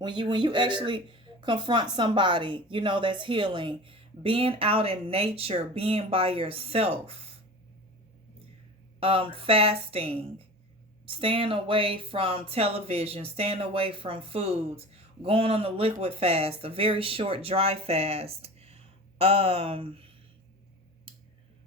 When you actually confront somebody, that's healing, being out in nature, being by yourself, fasting, staying away from television, staying away from foods, going on a liquid fast, a very short dry fast, um,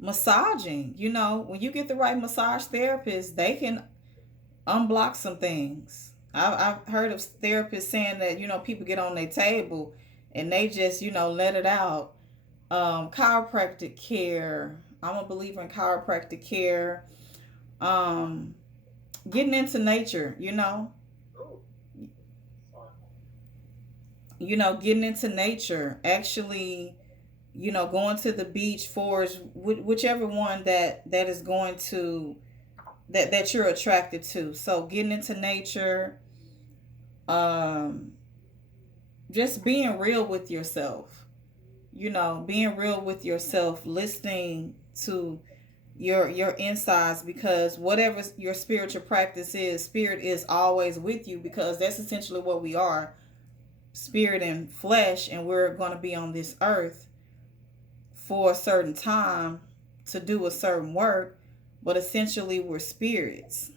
massaging. When you get the right massage therapist, they can unblock some things. I've heard of therapists saying that people get on their table and they just let it out. Chiropractic care. I'm a believer in chiropractic care. Um, Getting into nature. Getting into nature. Actually, going to the beach, forest, whichever one that is going to that you're attracted to. So getting into nature, um, just being real with yourself. Being real with yourself, listening to your insides, because whatever your spiritual practice is, spirit is always with you, because that's essentially what we are, spirit and flesh, and we're going to be on this earth for a certain time to do a certain work, but essentially we're spirits.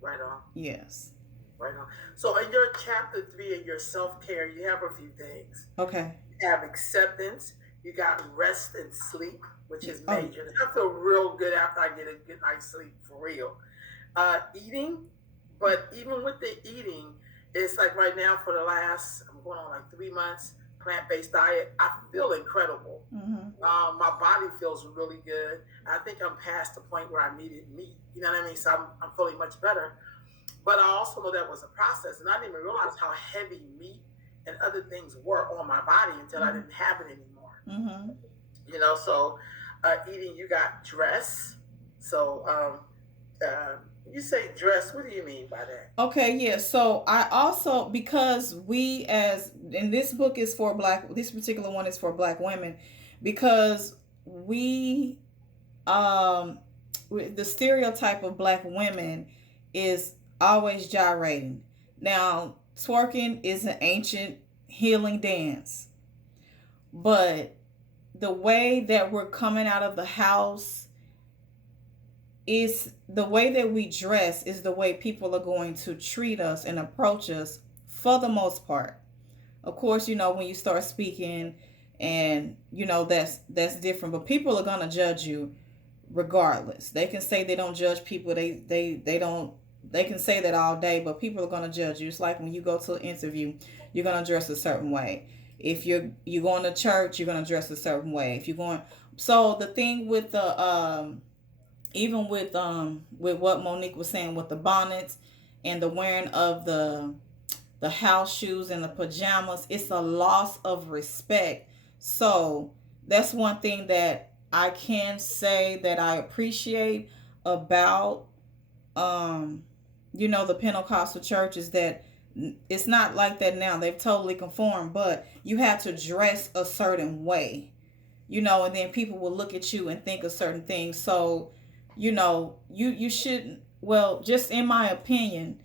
Right on. Yes. Right on. So in your chapter 3 in your self-care, you have a few things. Okay. You have acceptance, you got rest and sleep, which is Oh. major. I feel real good after I get a good night's sleep, for real. Eating, but even with the eating, it's like right now for the last, I'm going on like 3 months, plant-based diet. I feel incredible. Mm-hmm. My body feels really good. I think I'm past the point where I needed meat. You know what I mean? So I'm feeling much better. But I also know that was a process, and I didn't even realize how heavy meat and other things were on my body until I Mm-hmm. didn't have it anymore. Mm-hmm. So eating, you got dress. So you say dress, what do you mean by that? Okay, yeah. So I also, because we, as in this book is for this particular one is for black women, because we um the stereotype of black women is always gyrating. Now, twerking is an ancient healing dance, but the way that we're coming out of the house, is the way that we dress is the way people are going to treat us and approach us, for the most part. Of course, when you start speaking, and that's different, but people are going to judge you regardless. They can say they don't judge people. They don't. They can say that all day, but people are going to judge you. It's like when you go to an interview, you're going to dress a certain way. If you're going to church, you're going to dress a certain way. If you're going, so the thing with the even with what Monique was saying with the bonnets and the wearing of the house shoes and the pajamas, it's a loss of respect. So that's one thing that I can say that I appreciate about the Pentecostal church, is that it's not like that now. They've totally conformed, but you have to dress a certain way, and then people will look at you and think of certain things. So, you shouldn't, well, just in my opinion,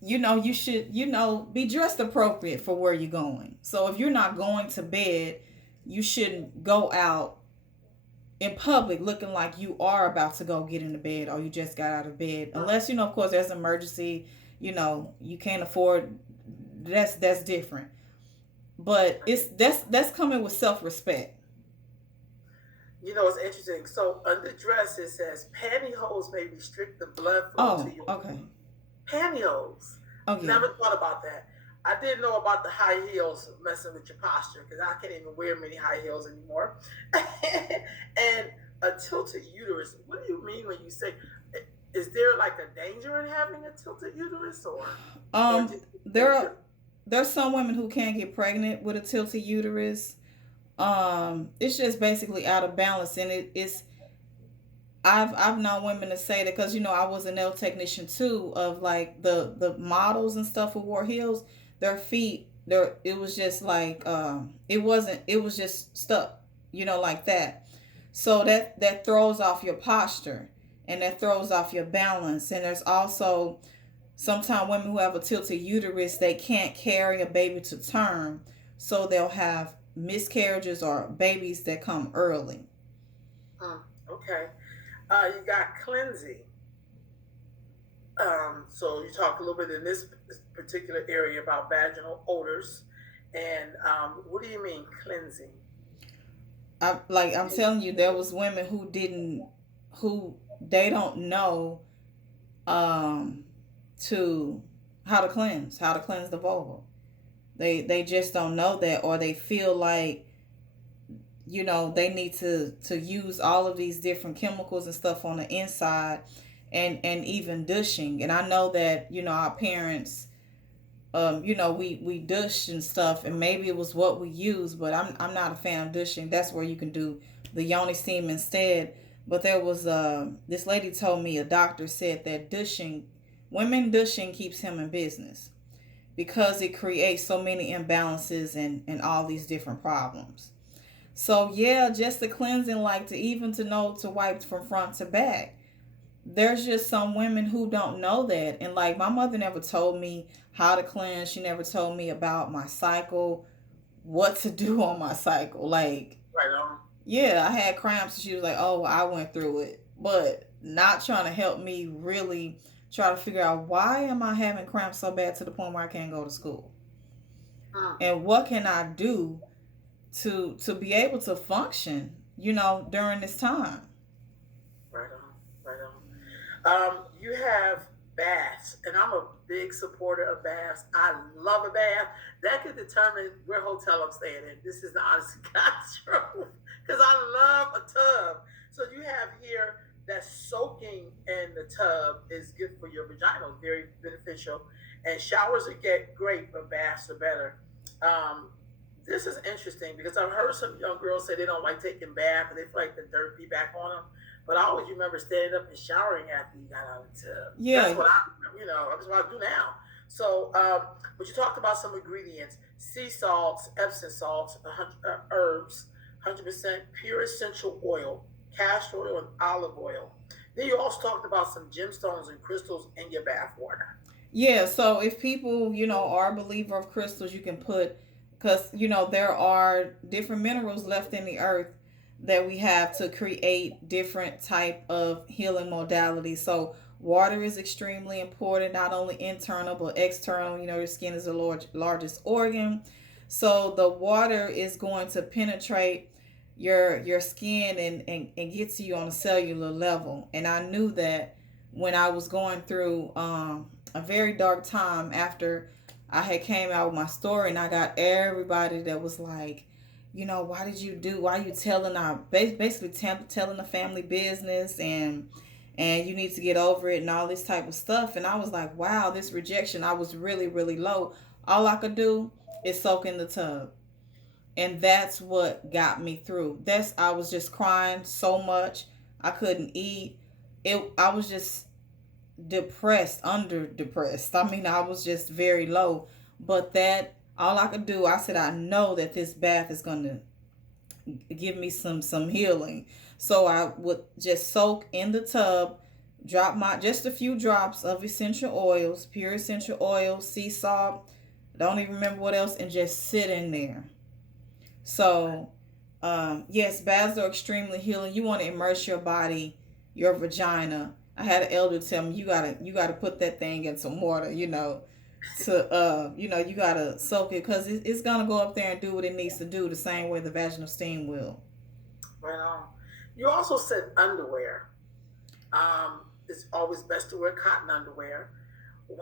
you should, be dressed appropriate for where you're going. So if you're not going to bed, you shouldn't go out in public looking like you are about to go get into bed, or you just got out of bed. Unless, of course, there's an emergency, you can't afford, that's different. But that's coming with self-respect. It's interesting. So under dress, it says pantyhose may restrict the blood flow to Oh, your okay. pantyhose. Okay. Never thought about that. I didn't know about the high heels messing with your posture, because I can't even wear many high heels anymore. And a tilted uterus. What do you mean when you say? Is there like a danger in having a tilted uterus, or Um, just there are there's some women who can't get pregnant with a tilted uterus. It's just basically out of balance, and it's I've known women to say that, because I was a nail technician too, of like the models and stuff who wore heels, their feet, there, it was just like it was just stuck, like that. So that throws off your posture, and that throws off your balance. And there's also Sometimes women who have a tilted uterus, they can't carry a baby to term, so they'll have miscarriages or babies that come early. Okay. You got cleansing. So you talk a little bit in this particular area about vaginal odors, and what do you mean cleansing? I'm telling you, there was women who didn't, who they don't know um to how to cleanse the vulva. They just don't know that, or they feel like, they need to use all of these different chemicals and stuff on the inside, and even douching. And I know that, our parents, we douche and stuff, and maybe it was what we use, but I'm not a fan of douching. That's where you can do the yoni steam instead. But there was this lady told me, a doctor said that douching, women douching keeps him in business because it creates so many imbalances and all these different problems. So yeah, just the cleansing, like to even to know to wipe from front to back. There's just some women who don't know that. And like my mother never told me how to cleanse. She never told me about my cycle, what to do on my cycle. Like, Right on. yeah, I had cramps and she was like, "Oh, well, I went through it." But not trying to help me really try to figure out, why am I having cramps so bad to the point where I can't go to school? Mm. And what can I do to be able to function, during this time? Right on. Right on. You have baths, and I'm a big supporter of baths. I love a bath. That could determine where hotel I'm staying in. This is the honest to God's truth, because I love a tub. So you have here that soaking in the tub is good for your vagina, very beneficial. And showers are get great, but baths are better. Um, this is interesting because I've heard some young girls say they don't like taking bath and they feel like the dirt be back on them. But I always remember standing up and showering after you got out of the tub. That's Yeah, what I remember. That's what I do now. So, but you talked about some ingredients: sea salts, Epsom salts, herbs, 100% pure essential oil, castor oil, and olive oil. Then you also talked about some gemstones and crystals in your bath water. yeah. So if people, are a believer of crystals, you can put, because there are different minerals left in the earth that we have to create different type of healing modalities. So water is extremely important, not only internal but external. Your skin is the largest organ, so the water is going to penetrate your skin and get to you on a cellular level. And I knew that when I was going through a very dark time after I had came out with my story, and I got everybody that was like, why did you do? Why are you telling our basically telling the family business, and you need to get over it and all this type of stuff. And I was like, wow, this rejection. I was really really low. All I could do is soak in the tub, and that's what got me through. I was just crying so much I couldn't eat. I was just depressed, under depressed. I mean, I was just very low. But that all I could do, I said, I know that this bath is gonna give me some healing. So I would just soak in the tub, drop my just a few drops of essential oils, pure essential oils, sea salt. Don't even remember what else, and just sit in there. So, yes, baths are extremely healing. You want to immerse your body, your vagina. I had an elder tell me, you gotta put that thing in some water, to you gotta soak it, because it's gonna go up there and do what it needs to do, the same way the vaginal steam will. Right on. You also said underwear. It's always best to wear cotton underwear.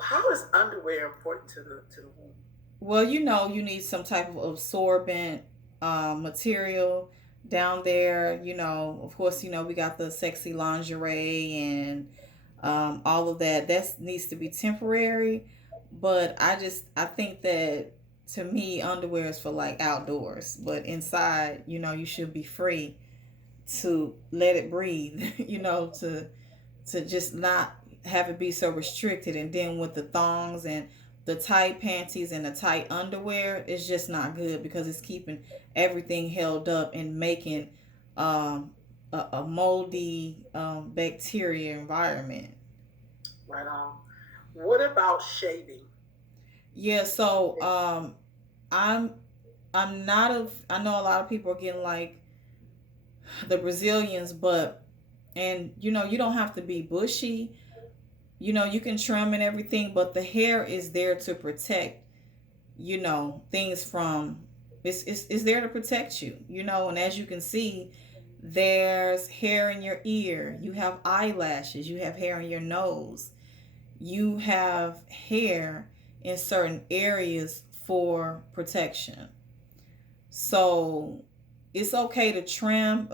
How is underwear important to the womb? Well, you need some type of absorbent material down there. Of course, we got the sexy lingerie and all of that. That needs to be temporary. But I think that, to me, underwear is for like outdoors. But inside, you should be free to let it breathe, to just not have it be so restricted. And then with the thongs and the tight panties and the tight underwear, it's just not good, because it's keeping everything held up and making um, a moldy bacteria environment. Right on. What about shaving? Yeah, so I'm I'm not of I know a lot of people are getting like the Brazilians, but and you don't have to be bushy. You can trim and everything, but the hair is there to protect, things from it's there to protect you, and as you can see, there's hair in your ear, you have eyelashes, you have hair in your nose, you have hair in certain areas for protection. So it's okay to trim,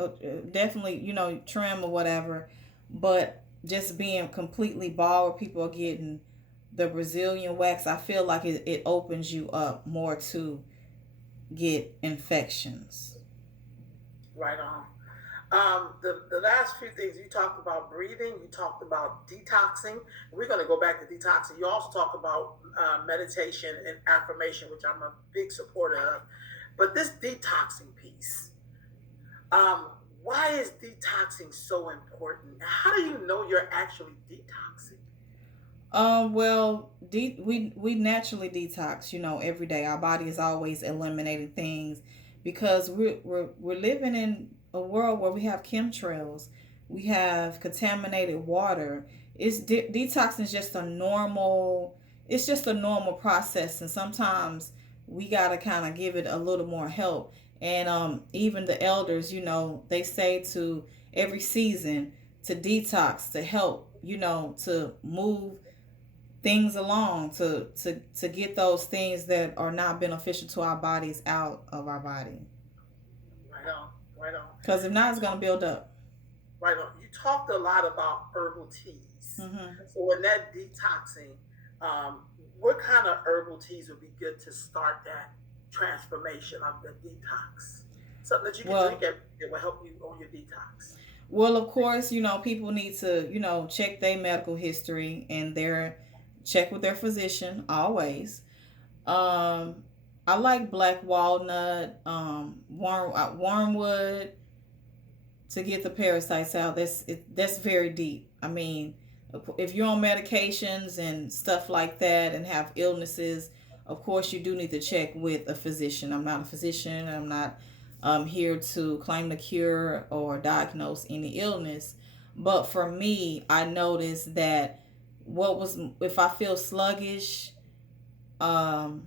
definitely, trim or whatever, but just being completely bald where people are getting the Brazilian wax, I feel like it opens you up more to get infections. Right on. The last few things you talked about breathing, you talked about detoxing. We're going to go back to detoxing. You also talk about meditation and affirmation, which I'm a big supporter of. But this detoxing piece, um, why is detoxing so important? How do you know you're actually detoxing? Well, we naturally detox, every day. Our body is always eliminating things because we're living in a world where we have chemtrails, we have contaminated water. Detoxing is just a normal. It's just a normal process, and sometimes we gotta kind of give it a little more help. And even the elders, they say to every season to detox to help, to move things along to get those things that are not beneficial to our bodies out of our body, Right on, right on. because if You not, it's going to talk, build up. right on. You talked a lot about herbal teas. Hmm. So in that detoxing, um, what kind of herbal teas would be good to start that transformation of the detox? Something that you can drink well every day that will help you on your detox. of course, people need to, check their medical history and their check with their physician always. um I like black walnut, wormwood, to get the parasites out. That's very deep. I mean, if you're on medications and stuff like that and have illnesses, of course you do need to check with a physician. I'm not a physician. I'm not here to claim the cure or diagnose any illness. But for me, I noticed that what was if I feel sluggish, some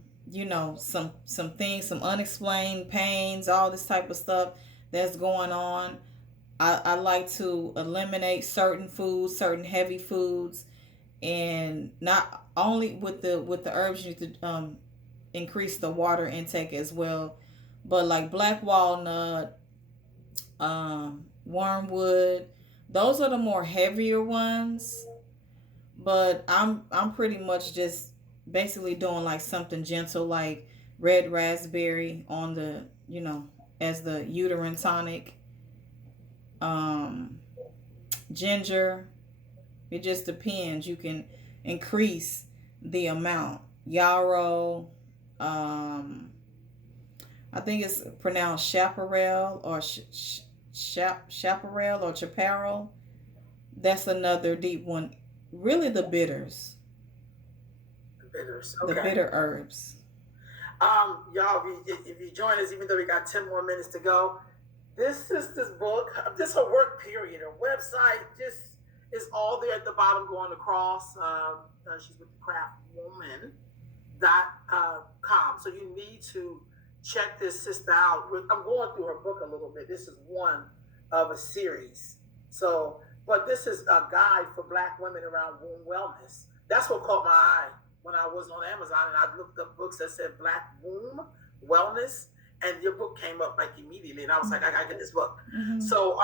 things, some unexplained pains, all this type of stuff that's going on. I like to eliminate certain foods, certain heavy foods, and not only with the herbs, you need to increase the water intake as well. But like black walnut, wormwood, those are the more heavier ones. But I'm pretty much just basically doing like something gentle, like red raspberry on the as the uterine tonic, um, ginger. It just depends. You can increase the amount. Yarrow, um, I think it's pronounced chaparral or chaparral or chaparral. That's another deep one. Really, the bitters, The bitters. the Okay. bitter herbs. Y'all, if you join us, even though we got 10 more minutes to go, this book, this her work period, her website, just is all there at the bottom going across. She's with craftwoman.com. So you need to check this sister out. I'm going through her book a little bit. This is one of a series. So, but this is a guide for Black women around womb wellness. That's what caught my eye when I was on Amazon and I looked up books that said Black womb wellness, and your book came up like immediately, and I was like, I gotta get this book. Mm-hmm. So,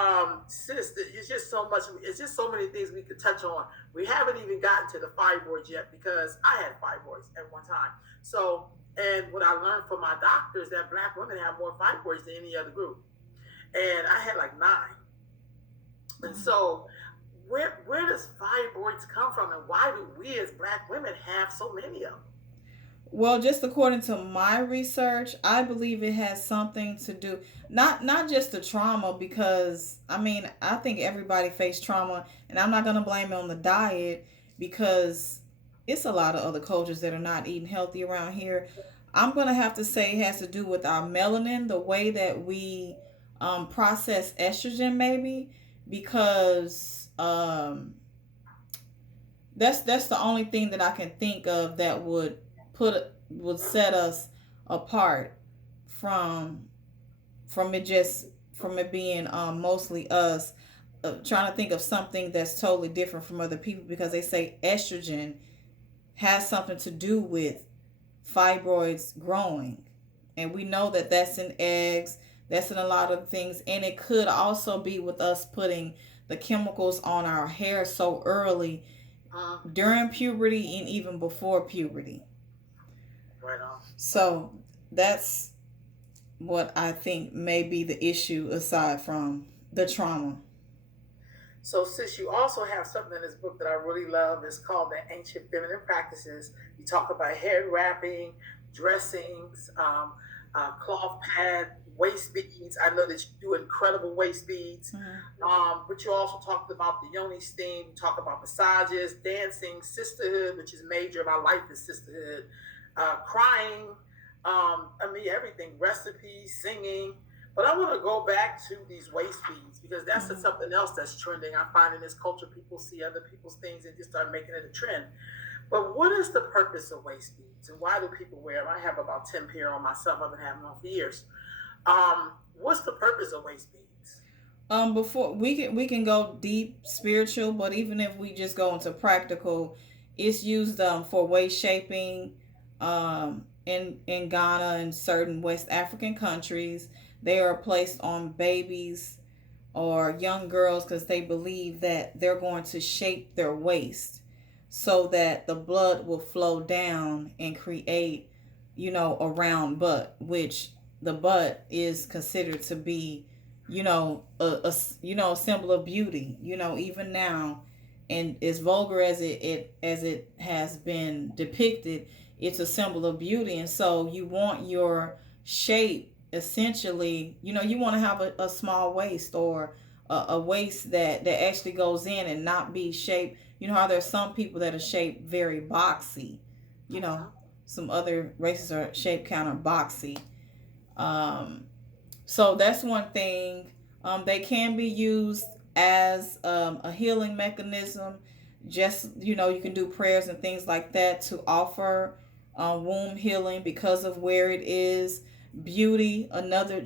sis, it's just so much. It's just so many things we could touch on. We haven't even gotten to the fibroids yet because I had fibroids at one time. So, and what I learned from my doctors that Black women have more fibroids than any other group, and I had like 9. And so, where does fibroids come from, and why do we as Black women have so many of them? Well, just according to my research, I believe it has something to do, not just the trauma, because I mean I think everybody faced trauma, and I'm not gonna blame it on the diet because it's a lot of other cultures that are not eating healthy around here. I'm gonna have to say it has to do with our melanin, the way that we process estrogen, maybe because that's the only thing that I can think of that would set us apart from from it just from it being mostly us. Trying to think of something that's totally different from other people because they say estrogen has something to do with fibroids growing. And we know that that's in eggs, that's in a lot of things. And it could also be with us putting the chemicals on our hair so early Uh, during puberty and even before puberty. right on, right on. So that's what I think may be the issue aside from the trauma. So, sis, you also have something in this book that I really love. It's called The Ancient Feminine Practices. You talk about hair wrapping, dressings, cloth pad, waist beads. I know that you do incredible waist beads. Mm-hmm. But you also talked about the yoni steam. You talk about massages, dancing, sisterhood, which is major. My life is sisterhood. Crying. I mean, everything. Recipes, singing. But I want to go back to these waist beads because that's Mm-hmm. something else that's trending. I find in this culture, people see other people's things and just start making it a trend. But what is the purpose of waist beads and why do people wear them? I have about 10 pair on myself. I've been having them on for years. What's the purpose of waist beads? Before we can go deep spiritual, but even if we just go into practical, it's used for waist shaping, in Ghana and certain West African countries. They are placed on babies or young girls because they believe that they're going to shape their waist so that the blood will flow down and create, a round butt, which the butt is considered to be, a symbol of beauty. Even now, and as vulgar as it has been depicted, it's a symbol of beauty, and so you want your shape essentially. You want to have a small waist or a waist that actually goes in and not be shaped. You know how there's some people that are shaped very boxy. You know, Mm-hmm. some other races are shaped kind of boxy. Um, so that's one thing. They can be used as a healing mechanism. Just, you can do prayers and things like that to offer womb healing because of where it is. Beauty, another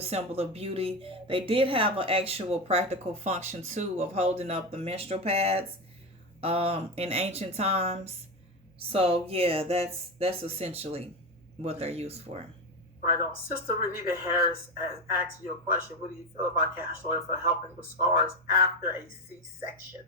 symbol of beauty. They did have an actual practical function too of holding up the menstrual pads in ancient times. So yeah, that's essentially what they're used for. Right on. Sister Renita Harris asked you a question. What do you feel about castor oil for helping with scars after a C-section?